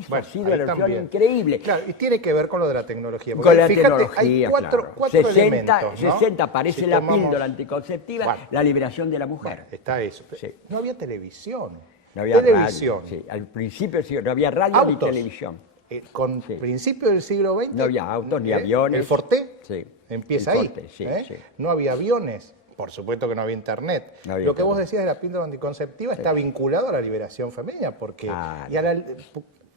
Eso Bueno, ha sido ahí una erupción también. increíble. Claro, y tiene que ver con lo de la tecnología. Con la fíjate, tecnología, hay cuatro claro. 60, elementos, ¿no? 60 aparece Si la tomamos- píldora anticonceptiva, Bueno, la liberación de la mujer. bueno, está eso. Sí. No había televisión. No había televisión. radio. Sí. Al principio sí, no había radio ni Autos. televisión. Con Sí. principios del siglo XX. No había autos ni aviones. El Forté Sí. empieza El ahí. Forté, sí, sí. No había aviones. Por supuesto que no había internet. No había Lo que vos internet. decías de la píldora anticonceptiva está vinculado a la liberación femenina, porque Claro. y a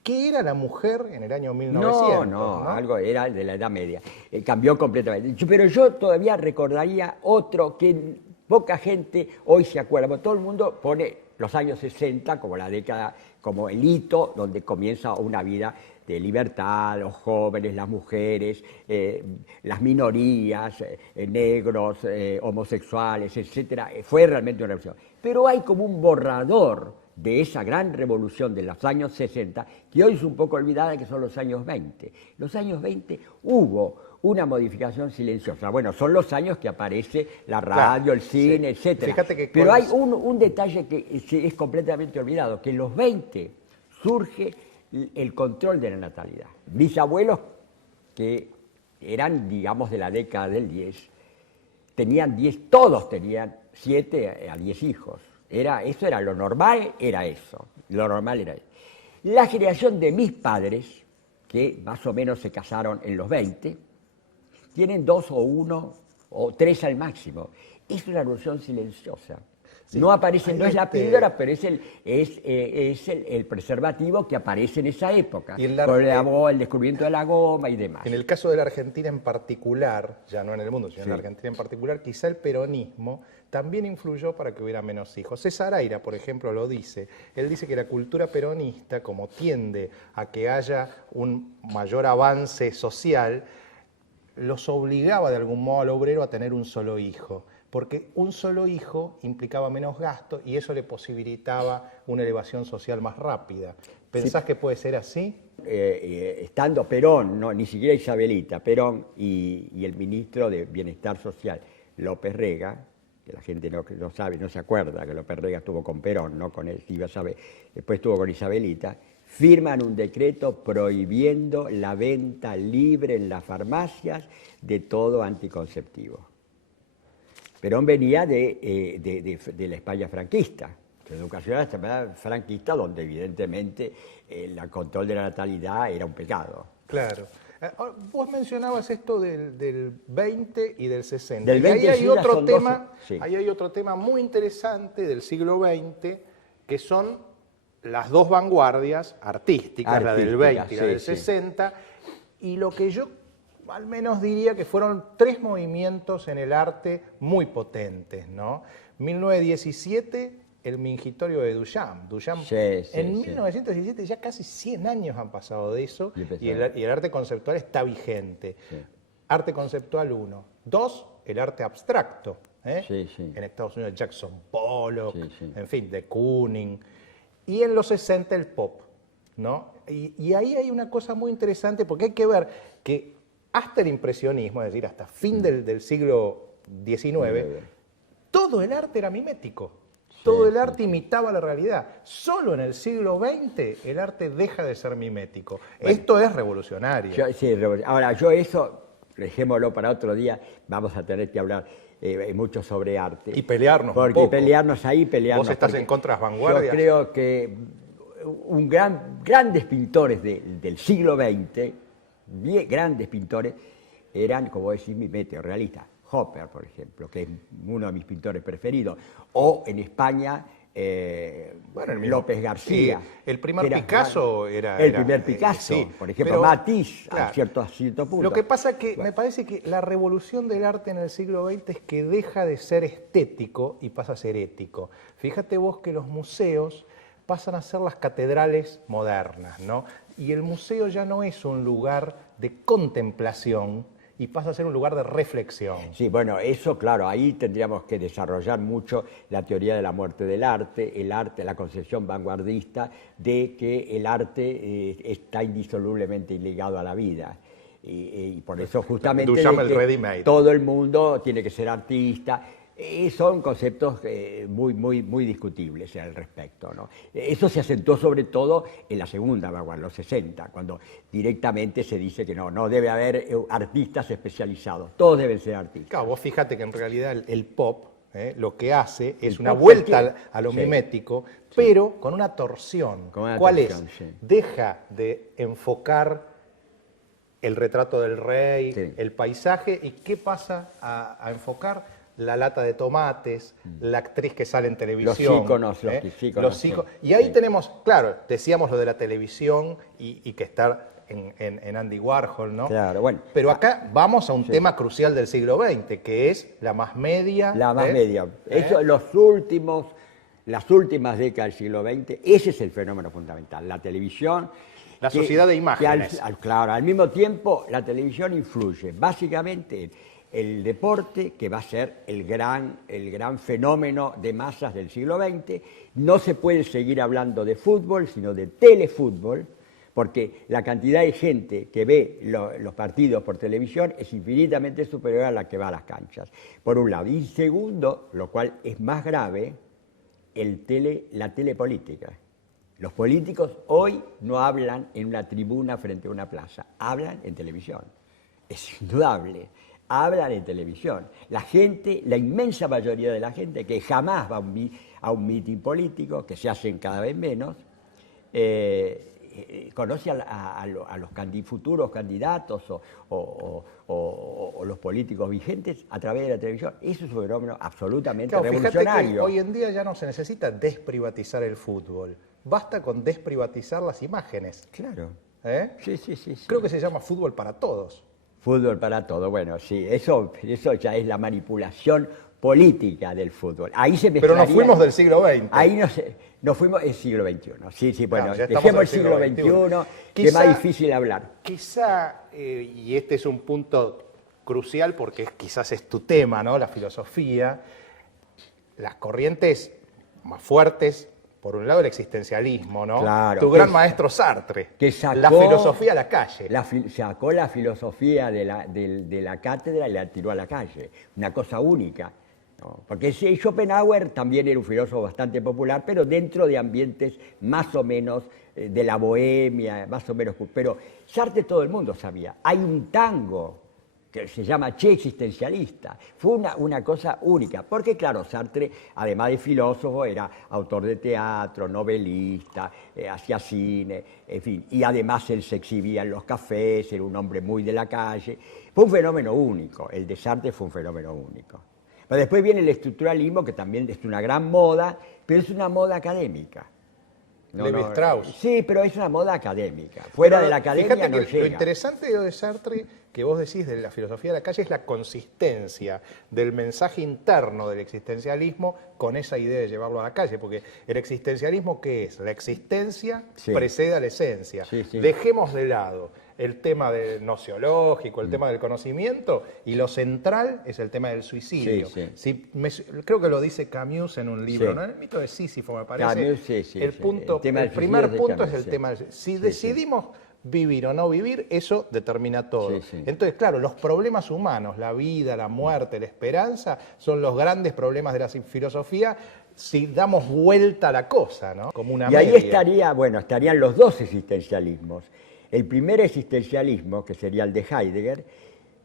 ¿qué era la mujer en el año 1900? No, algo era de la Edad Media. Cambió completamente. Pero yo todavía recordaría otro que poca gente hoy se acuerda. Porque todo el mundo pone los años 60 como la década, como el hito donde comienza una vida de libertad, los jóvenes, las mujeres, las minorías, negros, homosexuales, etcétera. Fue realmente una revolución. Pero hay como un borrador de esa gran revolución de los años 60, que hoy es un poco olvidada, que son los años 20. Los años 20 hubo una modificación silenciosa. Bueno, son los años que aparece la radio, Claro, el cine, sí. etcétera. Fíjate que pero hay un detalle que es completamente olvidado, que en los 20 surge el control de la natalidad. Mis abuelos, que eran, digamos, de la década del 10, tenían 10, todos tenían 7 a 10 hijos. Eso era lo normal, era eso. Lo normal era eso. La generación de mis padres, que más o menos se casaron en los 20, tienen 2 o 1 o 3 al máximo. Es una revolución silenciosa. Sí, no aparece, no es la este- píldora, pero es el preservativo que aparece en esa época, Y con el descubrimiento de la goma y demás. En el caso de la Argentina en particular, ya no en el mundo, sino en la Sí. Argentina en particular, quizá el peronismo también influyó para que hubiera menos hijos. César Aira, por ejemplo, lo dice. Él dice que la cultura peronista, como tiende a que haya un mayor avance social, los obligaba de algún modo al obrero a tener un solo hijo, porque un solo hijo implicaba menos gasto y eso le posibilitaba una elevación social más rápida. ¿Pensás que puede ser así? Estando Perón, no, ni siquiera Isabelita, Perón y el ministro de Bienestar Social, López Rega, que la gente no sabe, no se acuerda que López Rega estuvo con Perón, no con él, iba a saber, después estuvo con Isabelita, firman un decreto prohibiendo la venta libre en las farmacias de todo anticonceptivo. Perón venía de la España franquista, la educación era la España franquista, donde evidentemente el control de la natalidad era un pecado. Claro. Vos mencionabas esto del 20 y del 60. Del 20 y ahí hay sí, ya otro son tema, 12, sí. ahí hay otro tema muy interesante del siglo XX, que son las dos vanguardias artísticas, la del 20 y la del sí. 60, y lo que yo al menos diría que fueron 3 movimientos en el arte muy potentes, ¿no? 1917, el Mingitorio de Duchamp. Duchamp en 1917 ya casi 100 años han pasado de eso y el arte conceptual está vigente. Sí. Arte conceptual 1. 2, el arte abstracto. Sí, sí. En Estados Unidos Jackson Pollock, Sí, sí. en fin, de Kooning. Y en los 60 el pop, ¿no? Y ahí hay una cosa muy interesante porque hay que ver que hasta el impresionismo, es decir, hasta fin del siglo XIX, todo el arte era mimético. Todo el arte imitaba la realidad. Solo en el siglo XX el arte deja de ser mimético. Bueno, esto es revolucionario. Ahora, yo eso, dejémoslo para otro día, vamos a tener que hablar mucho sobre arte. Y pelearnos porque un poco. Pelearnos ahí, pelearnos. ¿Vos estás en contra de las vanguardias? Yo creo que grandes pintores del siglo XX, grandes pintores, eran, como decís, miméticos, realistas. Hopper, por ejemplo, que es uno de mis pintores preferidos, o en España, López García. Sí, el primer Picasso era... El primer Picasso, sí, por ejemplo, pero, Matisse, claro, a cierto punto. Lo que pasa es que me parece que la revolución del arte en el siglo XX es que deja de ser estético y pasa a ser ético. Fíjate vos que los museos pasan a ser las catedrales modernas, ¿no? Y el museo ya no es un lugar de contemplación, y pasa a ser un lugar de reflexión. Sí, bueno, eso, claro, ahí tendríamos que desarrollar mucho la teoría de la muerte del arte, la concepción vanguardista de que el arte está indisolublemente ligado a la vida. Y por eso justamente Duchamp el ready-made. todo el mundo tiene que ser artista. Son conceptos muy discutibles al respecto, ¿no? Eso se acentuó sobre todo en la segunda vanguardia, en los 60, cuando directamente se dice que no debe haber artistas especializados, todos deben ser artistas. Claro, vos fíjate que en realidad el pop lo que hace es El una pop vuelta a lo sí. mimético, pero con una torsión. Con una ¿Cuál torsión, es? sí. Deja de enfocar el retrato del rey, Sí. el paisaje, y ¿qué pasa a enfocar? La lata de tomates, la actriz que sale en televisión. Los íconos, los íconos, los sí. íconos. Y ahí Sí. tenemos, claro, decíamos lo de la televisión y que está en Andy Warhol, ¿no? Claro, bueno. Pero acá vamos a un tema crucial del siglo XX, que es la más media. La más media. Eso, las últimas décadas del siglo XX, ese es el fenómeno fundamental. La televisión. La sociedad de imágenes. Claro, al mismo tiempo la televisión influye básicamente en el deporte, que va a ser el gran fenómeno de masas del siglo XX. No se puede seguir hablando de fútbol, sino de telefútbol, porque la cantidad de gente que ve los partidos por televisión es infinitamente superior a la que va a las canchas, por un lado. Y segundo, lo cual es más grave, la telepolítica. Los políticos hoy no hablan en una tribuna frente a una plaza, hablan en televisión. Es indudable, hablan en televisión. La gente, la inmensa mayoría de la gente que jamás va a un mitin político, que se hacen cada vez menos, conoce a los futuros candidatos o los políticos vigentes a través de la televisión. Eso es un fenómeno absolutamente Claro, fíjate que revolucionario. hoy en día ya no se necesita desprivatizar el fútbol. Basta con desprivatizar las imágenes. Claro. Sí. Sí. Creo que se llama fútbol para todos. Fútbol para todo, bueno, sí, eso ya es la manipulación política del fútbol. Ahí se Pero nos fuimos del siglo XX. Ahí nos fuimos del siglo XXI. Sí, bueno, Claro, ya estamos dejemos el en siglo el siglo XXI, que es más difícil hablar. Quizá, y este es un punto crucial porque quizás es tu tema, ¿no? La filosofía, las corrientes más fuertes. Por un lado el existencialismo, ¿no? Claro, tu gran maestro Sartre, que sacó la filosofía a la calle. Sacó la filosofía de la cátedra y la tiró a la calle. Una cosa única, ¿no? Porque Schopenhauer también era un filósofo bastante popular, pero dentro de ambientes más o menos de la bohemia, más o menos. Pero Sartre todo el mundo sabía. Hay un tango que se llama Che existencialista. Fue una cosa única, porque claro, Sartre, además de filósofo, era autor de teatro, novelista, hacía cine, en fin, y además él se exhibía en los cafés, era un hombre muy de la calle. Fue un fenómeno único, el de Sartre fue un fenómeno único. Pero después viene el estructuralismo, que también es una gran moda, pero es una moda académica. Levi Strauss. Sí, pero es una moda académica. Fuera de la academia fíjate no que llega. Lo interesante de Sartre, que vos decís de la filosofía de la calle, es la consistencia del mensaje interno del existencialismo con esa idea de llevarlo a la calle. Porque el existencialismo, ¿qué es? La existencia precede a la esencia. Sí. Dejemos de lado el tema del nociológico, el tema del conocimiento, y lo central es el tema del suicidio. Creo que lo dice Camus en un libro, ¿no? El mito de Sísifo, me parece. Camus, el primer punto es el tema del suicidio. Si decidimos vivir o no vivir, eso determina todo. Entonces, claro, los problemas humanos, la vida, la muerte, la esperanza, son los grandes problemas de la filosofía si damos vuelta a la cosa, ¿no? Como una y ahí media. estarían los dos existencialismos. El primer existencialismo, que sería el de Heidegger,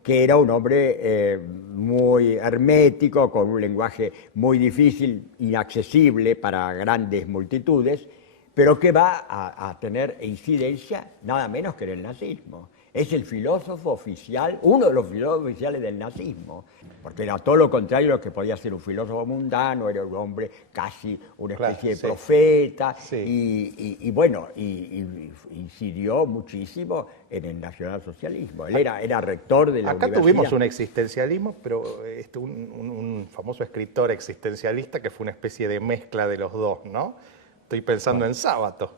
que era un hombre muy hermético, con un lenguaje muy difícil, inaccesible para grandes multitudes, pero que va a tener incidencia nada menos que en el nazismo. Es el filósofo oficial, uno de los filósofos oficiales del nazismo, porque era todo lo contrario a lo que podía ser un filósofo mundano, era un hombre casi una especie de profeta, y bueno, incidió muchísimo en el nacionalsocialismo. Él era rector de la Acá universidad. tuvimos un existencialismo, pero un famoso escritor existencialista que fue una especie de mezcla de los dos, ¿no? Estoy pensando en Sábato.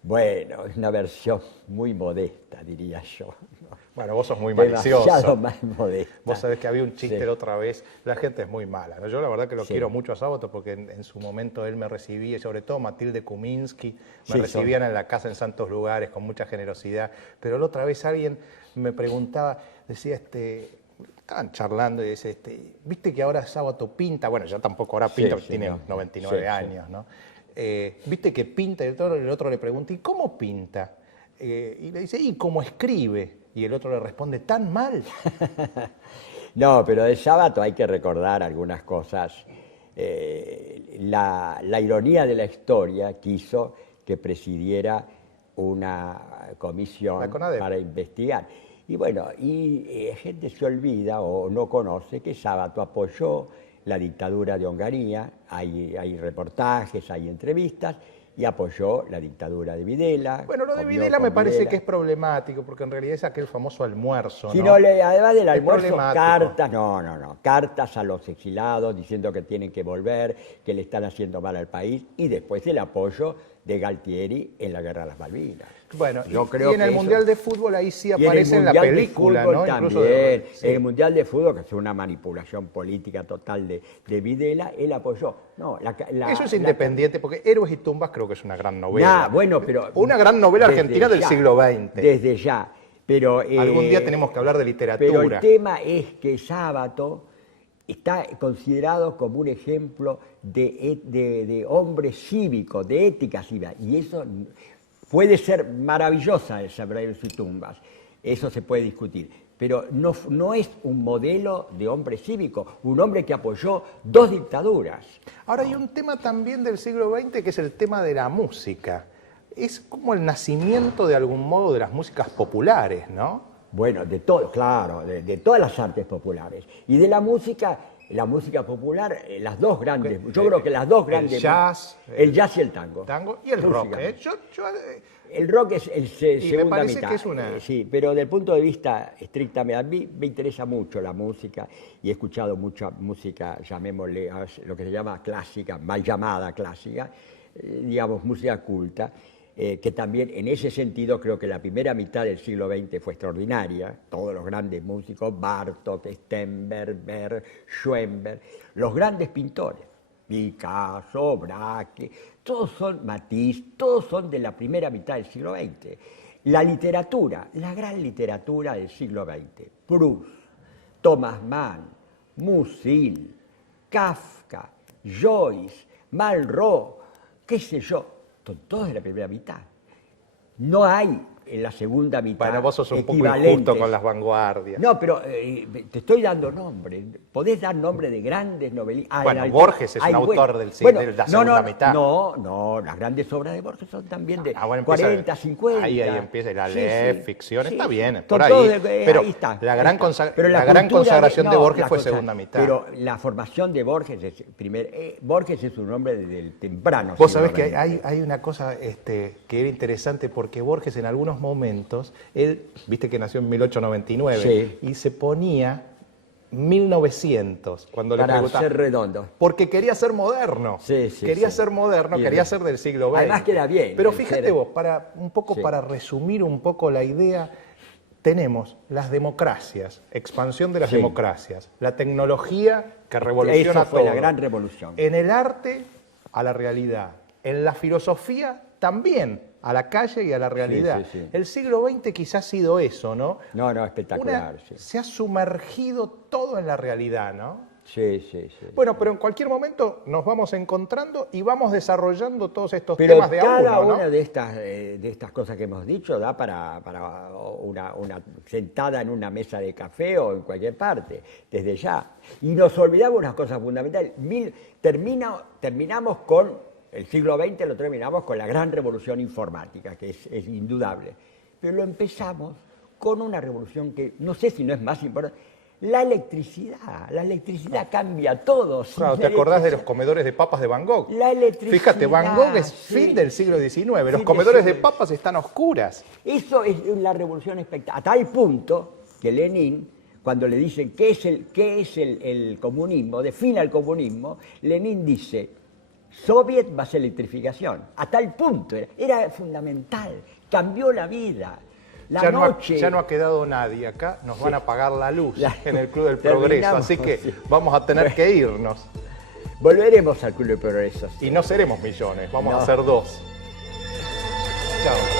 Bueno, es una versión muy modesta, diría yo. Bueno, vos sos muy malicioso. Demasiado más modesta. Vos sabés que había un chiste la otra vez. La gente es muy mala, ¿no? Yo la verdad que lo quiero mucho a Sábato porque en su momento él me recibía, y sobre todo Matilde Kuminski, me recibían en la casa en santos lugares con mucha generosidad. Pero la otra vez alguien me preguntaba, decía, estaban charlando y dice, viste que ahora Sábato pinta, bueno, ya tampoco ahora pinta, Sí, sí, tiene no. 99 Sí, sí. años, ¿no? Viste que pinta, y el otro le pregunta, ¿y cómo pinta? Y le dice, ¿y cómo escribe? Y el otro le responde, ¿tan mal? No, pero de Sábato hay que recordar algunas cosas. La ironía de la historia quiso que presidiera una comisión La CONADEP. para investigar. Y bueno, gente se olvida o no conoce que Sábato apoyó la dictadura de Onganía, hay reportajes, hay entrevistas, y apoyó la dictadura de Videla. Bueno, lo de comió Videla con me parece Videla. que es problemático, porque en realidad es aquel famoso almuerzo, Si ¿no? no, además del Es almuerzo, problemático. cartas, no, cartas a los exilados diciendo que tienen que volver, que le están haciendo mal al país, y después el apoyo de Galtieri en la guerra de las Malvinas. Bueno, Yo y creo en que el eso- Mundial de Fútbol ahí sí Y aparece en la Mundial de película, Fútbol ¿no? También, sí. en el Mundial de Fútbol, que es una manipulación política total de Videla, él apoyó. No, Eso es independiente, porque Héroes y Tumbas creo que es una gran novela. Bueno, pero Una gran novela desde argentina del ya, siglo XX. Desde ya. Pero, Algún día tenemos que hablar de literatura. Pero el tema es que Sábato está considerado como un ejemplo de hombre cívico, de ética cívica, y eso puede ser maravillosa esa Héroes y Tumbas, eso se puede discutir, pero no es un modelo de hombre cívico, un hombre que apoyó dos dictaduras. Ahora hay un tema también del siglo XX que es el tema de la música. Es como el nacimiento de algún modo de las músicas populares, ¿no? Bueno, de todo, claro, de todas las artes populares. Y de la música popular, las dos grandes, yo creo que las dos grandes. El jazz y el tango. Tango y el rock, ¿eh? El rock es el segunda me parece mitad. que es una... Sí, pero desde el punto de vista estrictamente, a mí me interesa mucho la música y he escuchado mucha música, llamémosle lo que se llama clásica, mal llamada clásica, digamos música culta. Que también en ese sentido creo que la primera mitad del siglo XX fue extraordinaria, todos los grandes músicos, Bartók, Stenberg, Berg, Schoenberg, los grandes pintores, Picasso, Braque, todos son Matisse, todos son de la primera mitad del siglo XX. La literatura, la gran literatura del siglo XX, Proust, Thomas Mann, Musil, Kafka, Joyce, Malraux, qué sé yo, todos de la primera mitad. No hay en la segunda mitad. Bueno, vos sos un poco equivalentes. injusto con las vanguardias. No, pero te estoy dando nombre. Podés dar nombre de grandes novelistas. Bueno, Borges es un autor de la segunda mitad. No, las grandes obras de Borges son también de Bueno, 40, 50. Ahí empieza la ficción, sí, está bien, sí. por ahí. Pero ahí está. la gran, Pero la gran cultura consagración de Borges fue segunda mitad. Pero la formación de Borges es Borges es un hombre desde el temprano. Vos sabés que hay una cosa que era interesante porque Borges en algunos momentos, él, viste que nació en 1899, Sí. y se ponía 1900 cuando le Para preguntaba. ser redondo. Porque quería ser moderno. Sí, sí, quería sí. ser moderno, Bien, quería bien. ser del siglo XX. Además queda bien. Pero el fíjate ser- vos, Sí. para resumir un poco la idea, tenemos las democracias, expansión de las Sí. democracias, la tecnología que revoluciona Eso fue todo. la gran revolución. En el arte, a la realidad. En la filosofía, también a la calle y a la realidad. sí, sí. El siglo XX quizás ha sido eso, ¿no? No, espectacular. Sí. Se ha sumergido todo en la realidad, ¿no? Sí. Bueno, pero en cualquier momento nos vamos encontrando y vamos desarrollando todos estos Pero temas de a cada uno, ¿no? una de estas cosas que hemos dicho da para una sentada en una mesa de café o en cualquier parte, desde ya. Y nos olvidamos unas cosas fundamentales. Terminamos con el siglo XX, lo terminamos con la gran revolución informática, que es indudable. Pero lo empezamos con una revolución que no sé si no es más importante. La electricidad. La electricidad cambia todo. Claro, Sin ¿te acordás de electricidad- los comedores de papas de Van Gogh? La electricidad. Fíjate, Van Gogh es sí. fin del siglo XIX. Fin Los del comedores de siglo- papas están a oscuras. Eso es la revolución espectacular. A tal punto que Lenin, cuando le dicen qué es el comunismo, defina el comunismo, Lenin dice, Soviet más electrificación. A tal punto, era fundamental, cambió la vida. La Ya noche. no ha quedado nadie. Acá nos van a apagar la luz en el Club del Terminamos, Progreso. Así que sí. vamos a tener que irnos. Volveremos al Club de Progreso. Y no seremos millones, vamos No. a ser 2. Chao.